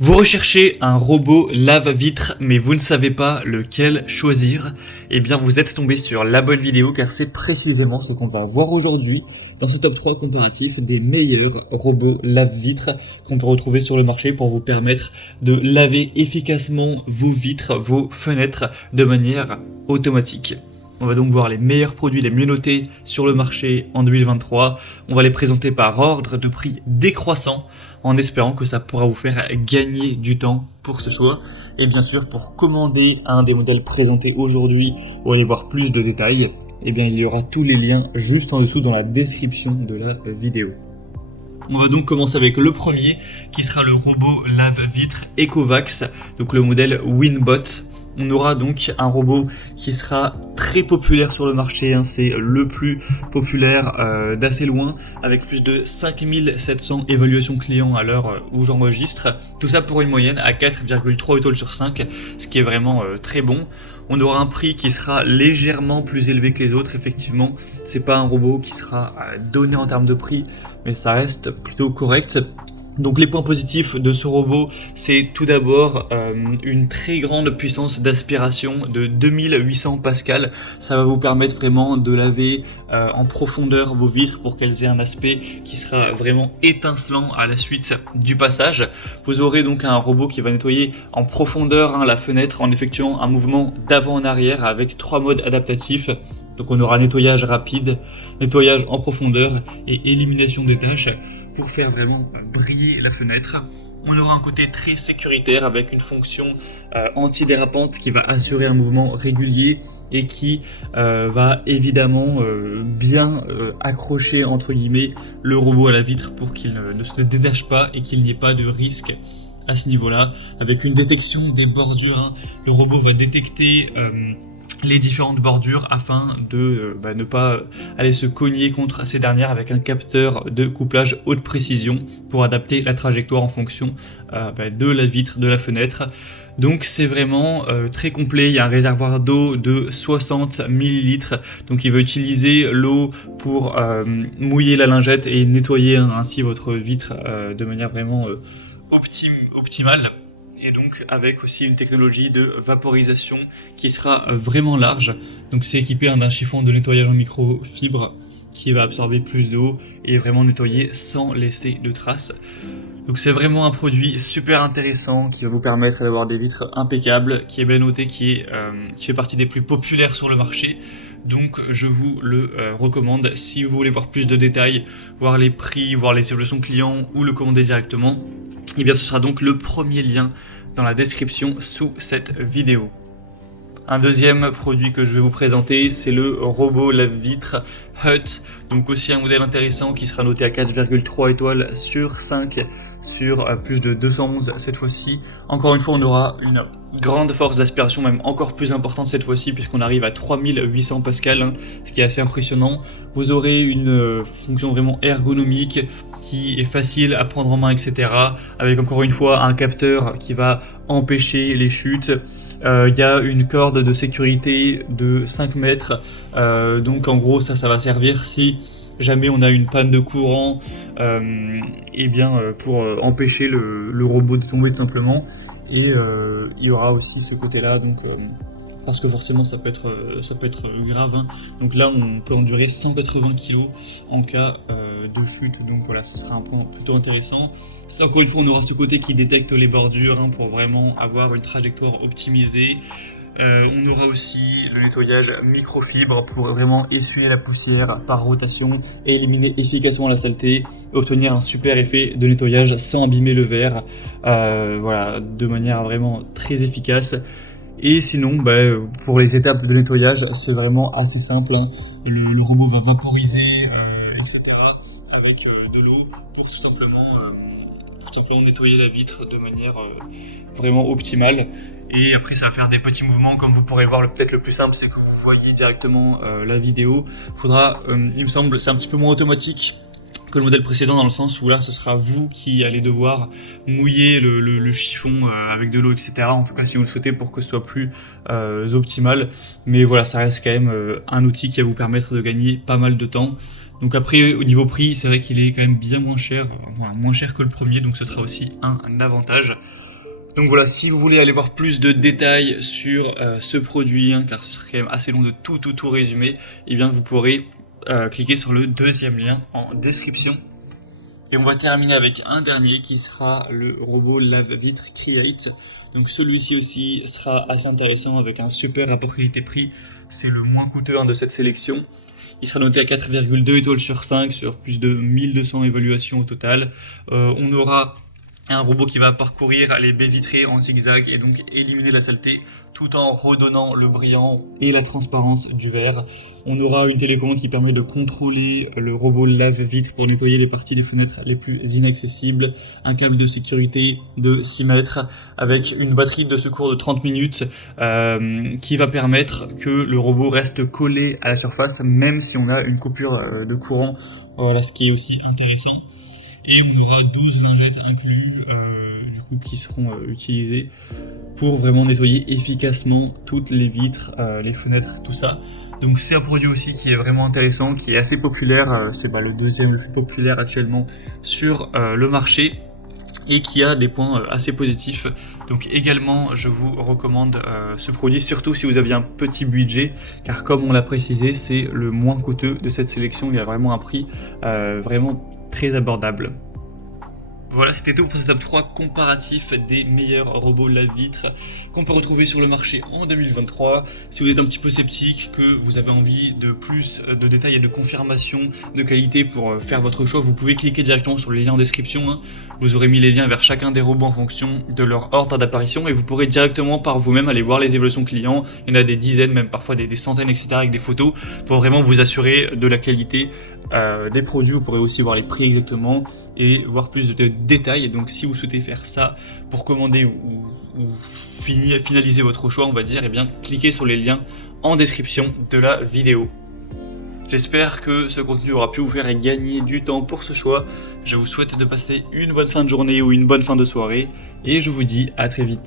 Vous recherchez un robot lave-vitre, mais vous ne savez pas lequel choisir? Eh bien, vous êtes tombé sur la bonne vidéo car c'est précisément ce qu'on va voir aujourd'hui dans ce top 3 comparatif des meilleurs robots lave-vitres qu'on peut retrouver sur le marché pour vous permettre de laver efficacement vos vitres, vos fenêtres de manière automatique. On va donc voir les meilleurs produits les mieux notés sur le marché en 2023. On va les présenter par ordre de prix décroissant en espérant que ça pourra vous faire gagner du temps pour ce choix. Et bien sûr, pour commander un des modèles présentés aujourd'hui ou aller voir plus de détails, eh bien, il y aura tous les liens juste en dessous dans la description de la vidéo. On va donc commencer avec le premier qui sera le robot lave-vitre Ecovacs, donc le modèle Winbot. On aura donc un robot qui sera très populaire sur le marché, c'est le plus populaire d'assez loin, avec plus de 5700 évaluations clients à l'heure où j'enregistre. Tout ça pour une moyenne à 4,3 étoiles sur 5, ce qui est vraiment très bon. On aura un prix qui sera légèrement plus élevé que les autres, effectivement. C'est pas un robot qui sera donné en termes de prix, mais ça reste plutôt correct. Donc les points positifs de ce robot, c'est tout d'abord une très grande puissance d'aspiration de 2800 pascal. Ça va vous permettre vraiment de laver en profondeur vos vitres pour qu'elles aient un aspect qui sera vraiment étincelant à la suite du passage. Vous aurez donc un robot qui va nettoyer en profondeur la fenêtre en effectuant un mouvement d'avant en arrière avec 3 modes adaptatifs. Donc on aura nettoyage rapide, nettoyage en profondeur et élimination des taches pour faire vraiment briller la fenêtre. On aura un côté très sécuritaire avec une fonction antidérapante qui va assurer un mouvement régulier et qui va évidemment bien accrocher entre guillemets le robot à la vitre pour qu'il ne se détache pas et qu'il n'y ait pas de risque à ce niveau-là. Avec une détection des bordures, le robot va détecter les différentes bordures afin de ne pas aller se cogner contre ces dernières avec un capteur de couplage haute précision pour adapter la trajectoire en fonction de la vitre, de la fenêtre. Donc c'est vraiment très complet. Il y a un réservoir d'eau de 60 ml, donc il va utiliser l'eau pour mouiller la lingette et nettoyer ainsi votre vitre de manière vraiment optimale. Et donc avec aussi une technologie de vaporisation qui sera vraiment large. Donc c'est équipé d'un chiffon de nettoyage en microfibre qui va absorber plus d'eau et vraiment nettoyer sans laisser de traces. Donc c'est vraiment un produit super intéressant qui va vous permettre d'avoir des vitres impeccables, qui est bien noté, qui fait partie des plus populaires sur le marché. Donc je vous le recommande si vous voulez voir plus de détails, voir les prix, voir les évaluations clients ou le commander directement. Et bien ce sera donc le premier lien dans la description sous cette vidéo. Un deuxième produit que je vais vous présenter, c'est le robot lave-vitre Hut. Donc aussi un modèle intéressant qui sera noté à 4,3 étoiles sur 5 sur plus de 211 cette fois-ci. Encore une fois, on aura une grande force d'aspiration, même encore plus importante cette fois-ci, puisqu'on arrive à 3800 pascal, ce qui est assez impressionnant. Vous aurez une fonction vraiment ergonomique qui est facile à prendre en main, etc. Avec encore une fois un capteur qui va empêcher les chutes. Il y a une corde de sécurité de 5 mètres, donc en gros ça va servir si jamais on a une panne de courant, pour empêcher le robot de tomber tout simplement. Et il y aura aussi ce côté là, donc parce que forcément ça peut être grave. Donc là on peut endurer 180 kg en cas de chute, donc voilà, ce sera un point plutôt intéressant. C'est encore une fois, on aura ce côté qui détecte les bordures pour vraiment avoir une trajectoire optimisée. On aura aussi le nettoyage microfibre pour vraiment essuyer la poussière par rotation et éliminer efficacement la saleté, obtenir un super effet de nettoyage sans abîmer le verre, voilà, de manière vraiment très efficace. Et sinon, pour les étapes de nettoyage, c'est vraiment assez simple. Le robot va vaporiser, etc. avec de l'eau pour tout simplement nettoyer la vitre de manière vraiment optimale. Et après, ça va faire des petits mouvements, comme vous pourrez le voir. Peut-être le plus simple, c'est que vous voyez directement la vidéo. Faudra, il me semble, c'est un petit peu moins automatique que le modèle précédent, dans le sens où là ce sera vous qui allez devoir mouiller le chiffon avec de l'eau, etc. En tout cas si vous le souhaitez, pour que ce soit plus optimal. Mais voilà, ça reste quand même un outil qui va vous permettre de gagner pas mal de temps. Donc après, au niveau prix, c'est vrai qu'il est quand même bien moins cher, moins cher que le premier, donc ce sera aussi un avantage. Donc voilà, si vous voulez aller voir plus de détails sur ce produit, hein, car ce serait quand même assez long de tout résumer, eh bien vous pourrez cliquer sur le deuxième lien en description. Et on va terminer avec un dernier qui sera le robot lave-vitre Create. Donc celui-ci aussi sera assez intéressant avec un super rapport qualité-prix. C'est le moins coûteux de cette sélection. Il sera noté à 4,2 étoiles sur 5 sur plus de 1200 évaluations au total. On aura un robot qui va parcourir les baies vitrées en zigzag et donc éliminer la saleté tout en redonnant le brillant et la transparence du verre. On aura une télécommande qui permet de contrôler le robot lave-vitre pour nettoyer les parties des fenêtres les plus inaccessibles, un câble de sécurité de 6 mètres avec une batterie de secours de 30 minutes qui va permettre que le robot reste collé à la surface même si on a une coupure de courant. Voilà ce qui est aussi intéressant. Et on aura 12 lingettes inclus du coup, qui seront utilisées pour vraiment nettoyer efficacement toutes les vitres, les fenêtres, tout ça. Donc c'est un produit aussi qui est vraiment intéressant, qui est assez populaire, c'est le deuxième le plus populaire actuellement sur le marché et qui a des points assez positifs. Donc également je vous recommande ce produit, surtout si vous aviez un petit budget, car comme on l'a précisé, c'est le moins coûteux de cette sélection, il a vraiment un prix vraiment très abordable. Voilà, c'était tout pour ce top 3 comparatif des meilleurs robots lave-vitre qu'on peut retrouver sur le marché en 2023. Si vous êtes un petit peu sceptique, que vous avez envie de plus de détails et de confirmation de qualité pour faire votre choix, vous pouvez cliquer directement sur le lien en description. Hein. Vous aurez mis les liens vers chacun des robots en fonction de leur ordre d'apparition et vous pourrez directement par vous-même aller voir les évolutions clients. Il y en a des dizaines, même parfois des centaines, etc. avec des photos pour vraiment vous assurer de la qualité des produits. Vous pourrez aussi voir les prix exactement et voir plus de détails. Donc si vous souhaitez faire ça pour commander ou finaliser votre choix, on va dire, eh bien cliquez sur les liens en description de la vidéo. J'espère que ce contenu aura pu vous faire gagner du temps pour ce choix. Je vous souhaite de passer une bonne fin de journée ou une bonne fin de soirée et je vous dis à très vite.